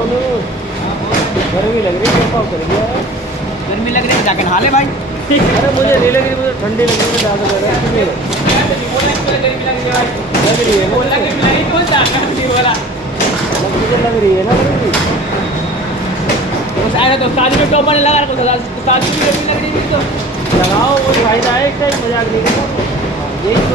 सोनू गर्मी लग रही है, कैसा उतर गया है? गर्मी लग रही है, जाकर नहा ले भाई। अरे मुझे नहीं लग रही, मुझे ठंडी लग रही है ज़्यादा लग रहा है। लग रही है मुझे लग रही है ना गर्मी। तो शादी में टॉपर ने लगा रखा, शादी में गर्मी लग रही है तो लगाओ, वो फायदा है, एक टाइम मजाक नहीं करना। यही तो